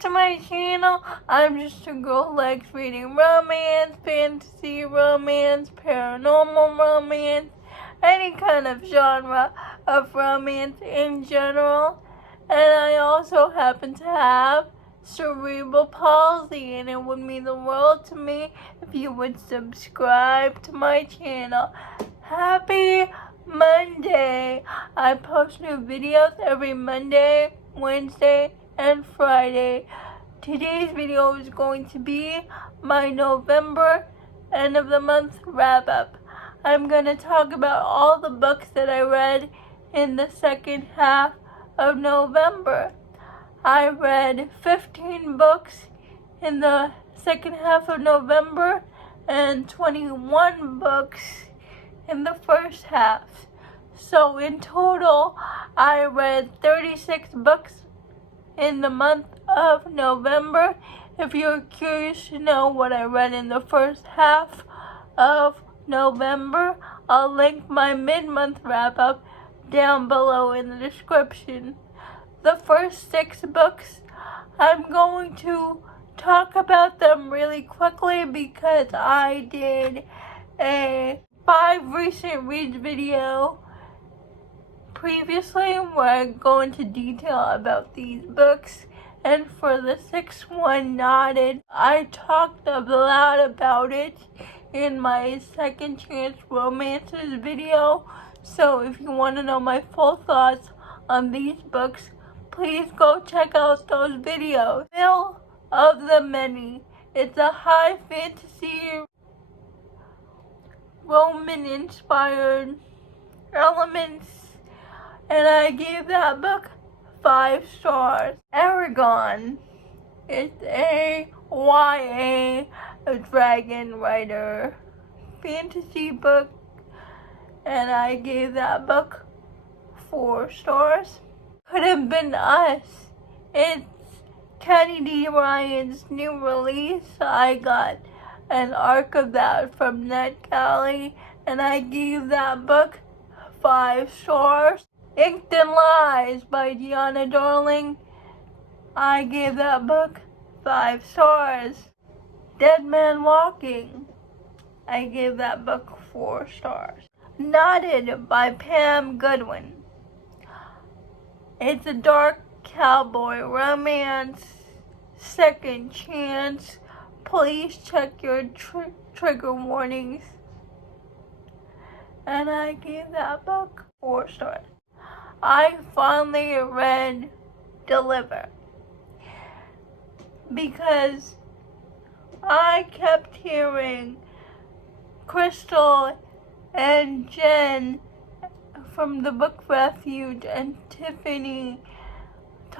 to my channel. I'm just a girl who likes reading romance, fantasy romance, paranormal romance, any kind of genre of romance in general. And I also happen to have cerebral palsy, and it would mean the world to me if you would subscribe to my channel. Happy Monday! I post new videos every Monday, Wednesday, and Friday. Today's video is going to be my November end of the month wrap up. I'm going to talk about all the books that I read in the second half of November. I read 15 books in the second half of November and 21 books in the first half. So in total, I read 36 books in the month of November. If you're curious to know what I read in the first half of November, I'll link my mid-month wrap-up down below in the description. The first 6 books, I'm going to talk about them really quickly because I did a 5 recent reads video previously where I go into detail about these books, and for the 6th one, Knotted, I talked a lot about it in my Second Chance Romances video. So if you want to know my full thoughts on these books, please go check out those videos. Will of the Many. It's a high fantasy Roman-inspired elements, and I gave that book 5 stars. Eragon. It's a YA, a dragon rider fantasy book, and I gave that book 4 stars. Could Have Been Us. It's Kenny D. Ryan's new release. I got an arc of that from NetGalley, and I gave that book 5 stars. Inked and Lies by Gianna Darling. I gave that book 5 stars. Dead Man Walking. I gave that book 4 stars. Knotted by Pam Goodwin. It's a dark cowboy romance, second chance. Please check your trigger warnings. And I gave that book 4 stars. I finally read Deliver because I kept hearing Crystal and Jen from the Book Refuge and Tiffany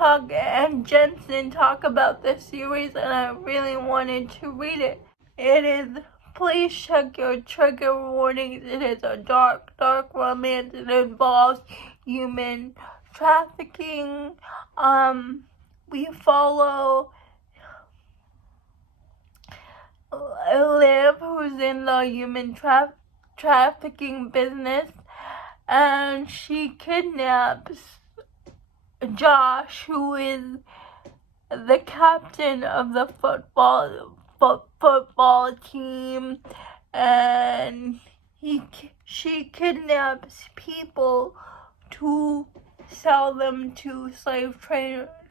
and Jensen talk about this series, and I really wanted to read it. Please check your trigger warnings. It is a dark romance. It involves human trafficking. We follow Liv, who's in the human trafficking business, and she kidnaps Josh, who is the captain of the football team, and she kidnaps people to sell them to slave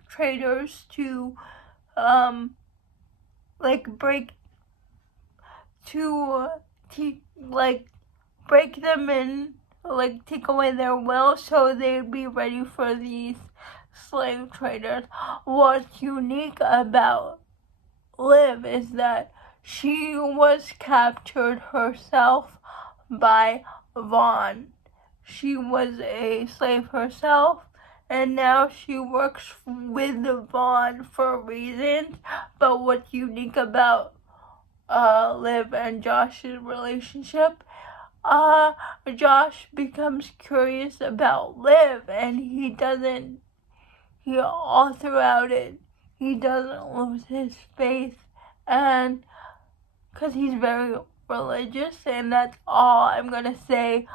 traders to break them and take away their will so they'd be ready for these slave traders. What's unique about Liv is that she was captured herself by Vaughn. She was a slave herself, and now she works with Vaughn for reasons. But what's unique about Liv and Josh's relationship, Josh becomes curious about Liv, and all throughout it, he doesn't lose his faith, and because he's very religious, and that's all I'm gonna say.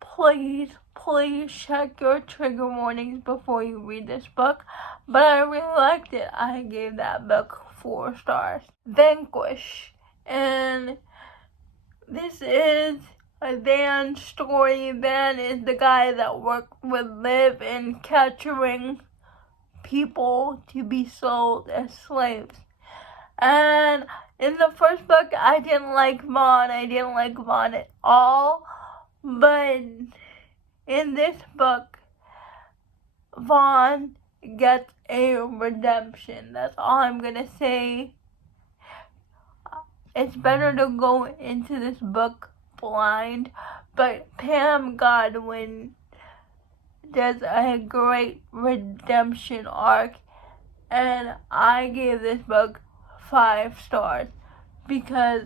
Please please check your trigger warnings before you read this book. But I really liked it. I gave that book 4 stars. Vanquish. And this is a Van story. Van is the guy that worked with Liv in capturing people to be sold as slaves. And in the first book, I didn't like Vaughn. I didn't like Vaughn at all. But in this book, Vaughn gets a redemption. That's all I'm gonna say. It's better to go into this book blind, but Pam Godwin does a great redemption arc, and I gave this book 5 stars because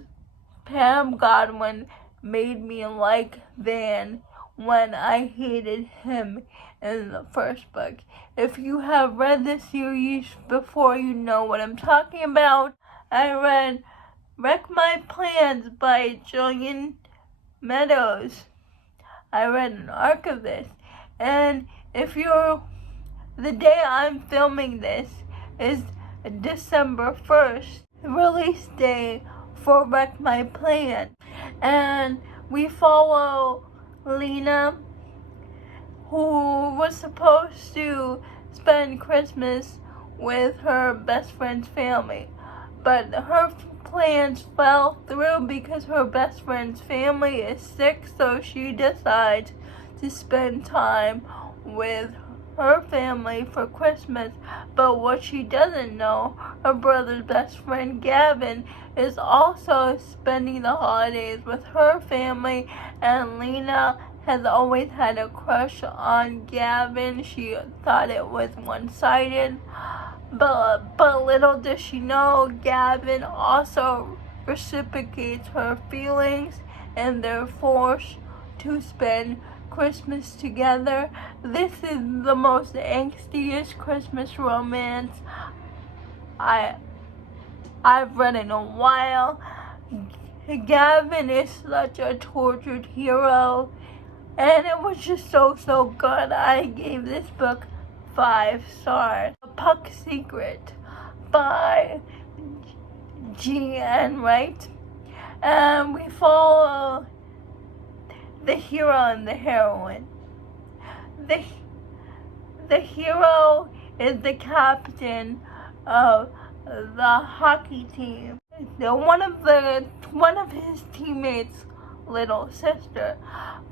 Pam Godwin made me like Van when I hated him in the first book. If you have read this series before, you know what I'm talking about. I read Wreck My Plans by Jillian Meadows. I read an arc of this. And the day I'm filming this is December 1st, release day for Wreck My Plan. And we follow Lena, who was supposed to spend Christmas with her best friend's family. But her plans fell through because her best friend's family is sick, so she decides to spend time with her family for Christmas. But what she doesn't know, her brother's best friend Gavin is also spending the holidays with her family, and Lena has always had a crush on Gavin. She thought it was one-sided, but little does she know, Gavin also reciprocates her feelings, and they're forced to spend Christmas together. This is the most angstiest Christmas romance I've read in a while. Gavin is such a tortured hero, and it was just so good. I gave this book 5 stars. A Puck Secret by G.N. Wright. And we follow the hero and the heroine. The hero is the captain of the hockey team. One of his teammates' little sister.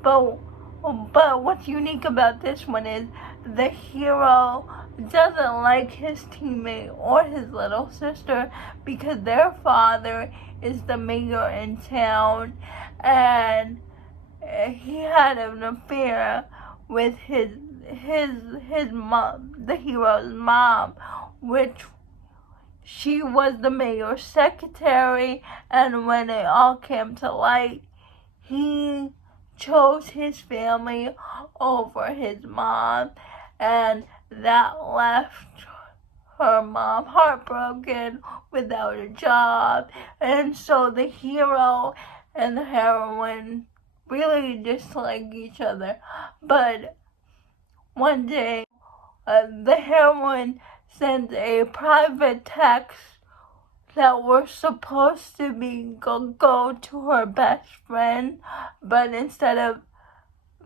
But what's unique about this one is the hero doesn't like his teammate or his little sister because their father is the mayor in town, and he had an affair with his mom, the hero's mom, which she was the mayor's secretary. And when it all came to light, he chose his family over his mom, and that left her mom heartbroken without a job. And so the hero and the heroine really dislike each other. But one day, the heroine sends a private text that were supposed to be go to her best friend, but instead of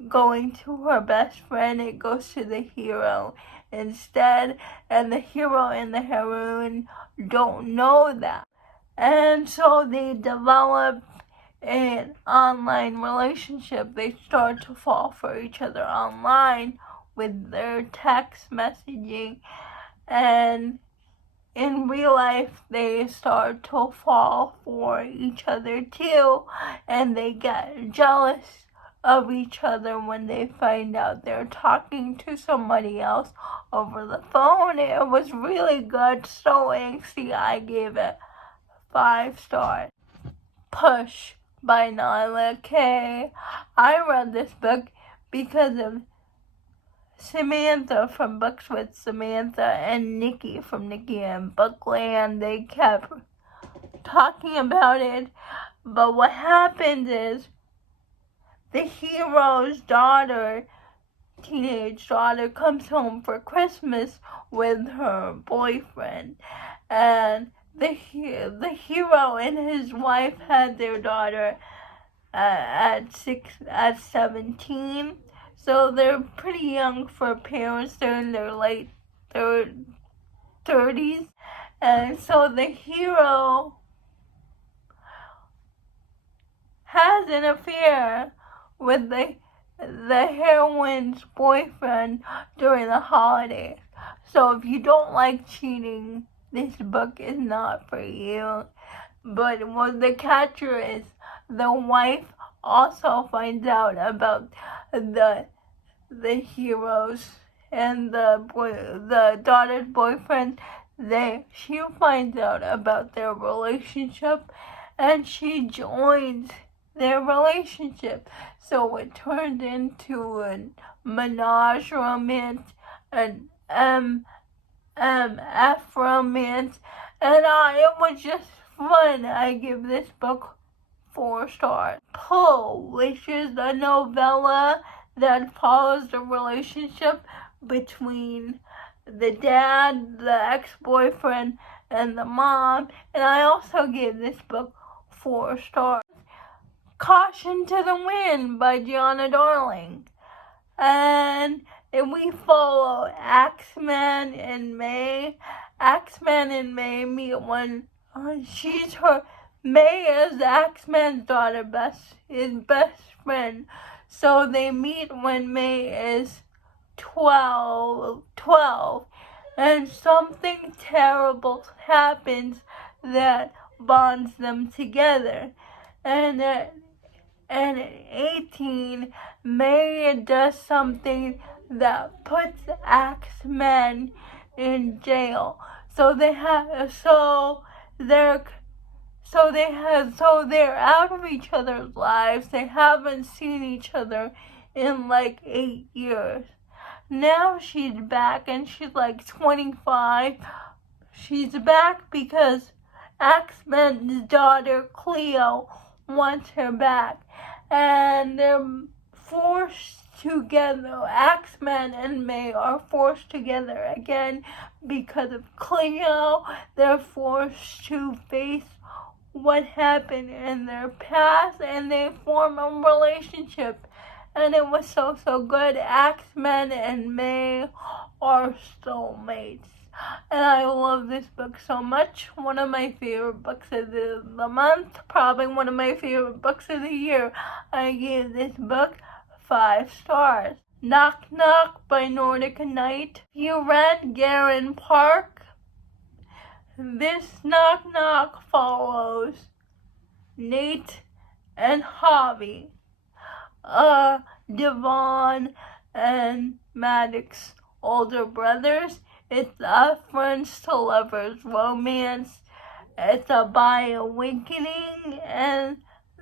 going to her best friend, it goes to the hero instead, and the hero and the heroine don't know that. And so they develop an online relationship. They start to fall for each other online with their text messaging, and in real life they start to fall for each other too, and they get jealous of each other when they find out they're talking to somebody else over the phone. It was really good, so angsty. I gave it 5 stars. Push by Nyla K. I read this book because of Samantha from Books with Samantha and Nikki from Nikki and Bookland. They kept talking about it, but what happens is the hero's daughter teenage daughter comes home for Christmas with her boyfriend, and the hero and his wife had their daughter at 17, so they're pretty young for parents. They're in their late 30s, and so the hero has an affair with the heroine's boyfriend during the holidays. So if you don't like cheating, this book is not for you. But what the catcher is, the wife also finds out about the heroes and the daughter's boyfriend. She finds out about their relationship, and she joins their relationship. So it turned into a menage romance, an MF romance, and it was just fun. I give this book 4 stars. Pull, which is a novella that follows the relationship between the dad, the ex-boyfriend, and the mom, and I also gave this book 4 stars. Caution to the Wind by Gianna Darling. And we follow Axeman and May. Axeman and May meet when May is Axeman's daughter, his best friend. So they meet when May is 12, and something terrible happens that bonds them together. And at 18, May does something that puts Axemen in jail. So they're out of each other's lives. They haven't seen each other in like 8 years. Now she's back, and she's like 25. She's back because Axeman's daughter, Cleo, wants her back. And they're forced together. Axeman and May are forced together again because of Cleo. They're forced to face what happened in their past, and they form a relationship. And it was so good. Axeman and May are soulmates. And I love this book so much. One of my favorite books of the month. Probably one of my favorite books of the year. I gave this book 5 stars. Knock Knock by Nordica Knight. You read Garen Park. This Knock Knock follows Nate and Javi, Devon and Maddox's older brothers. It's a friends to lovers romance. It's a bi awakening, and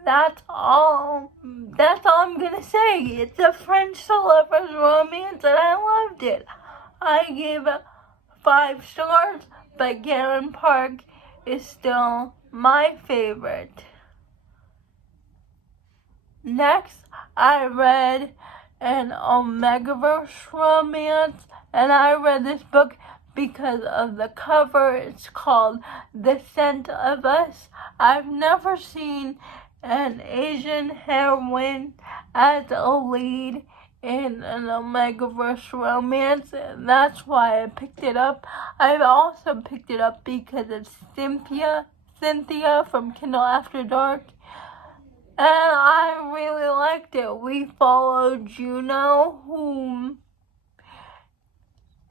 that's all I'm gonna say. It's a friends to lovers romance, and I loved it. I gave it 5 stars, but Garen Park is still my favorite. Next, I read an Omegaverse romance, and I read this book because of the cover. It's called The Scent of Us. I've never seen an Asian heroine as a lead in an Omegaverse romance, and that's why I picked it up. I've also picked it up because of Cynthia from Kindle After Dark, and I really liked it. We followed Juno, whom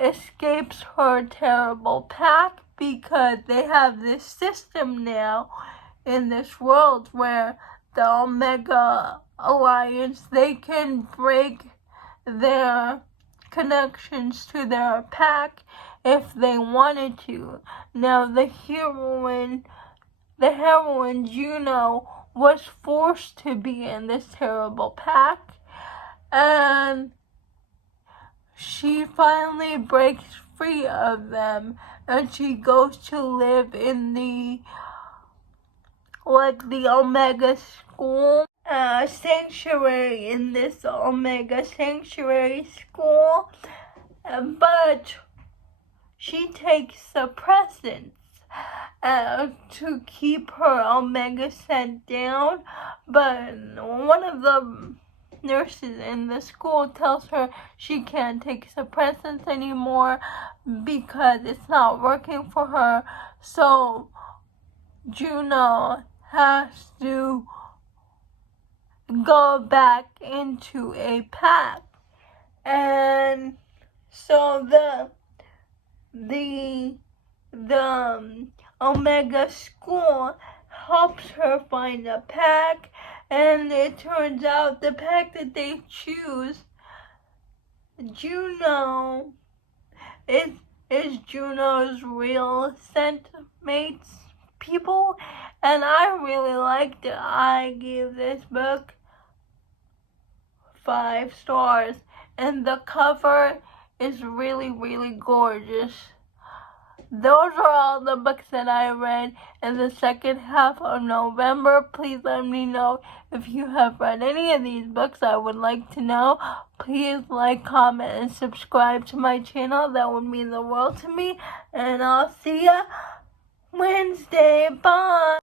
escapes her terrible pack because they have this system now in this world where the Omega Alliance, they can break their connections to their pack if they wanted to. Now the heroine Juno was forced to be in this terrible pack, and she finally breaks free of them, and she goes to live in the Omega school. sanctuary in this Omega Sanctuary school, but she takes suppressants to keep her omega scent down, but one of the nurses in the school tells her she can't take suppressants anymore because it's not working for her, so Juno has to go back into a pack. And so the Omega school helps her find a pack, and it turns out the pack that they choose, Juno, is Juno's real scent mates people, and I really liked it. I give this book 5 stars, and the cover is really, really gorgeous. Those are all the books that I read in the second half of November. Please let me know if you have read any of these books. I would like to know. Please like, comment, and subscribe to my channel. That would mean the world to me. And I'll see ya Wednesday. Bye.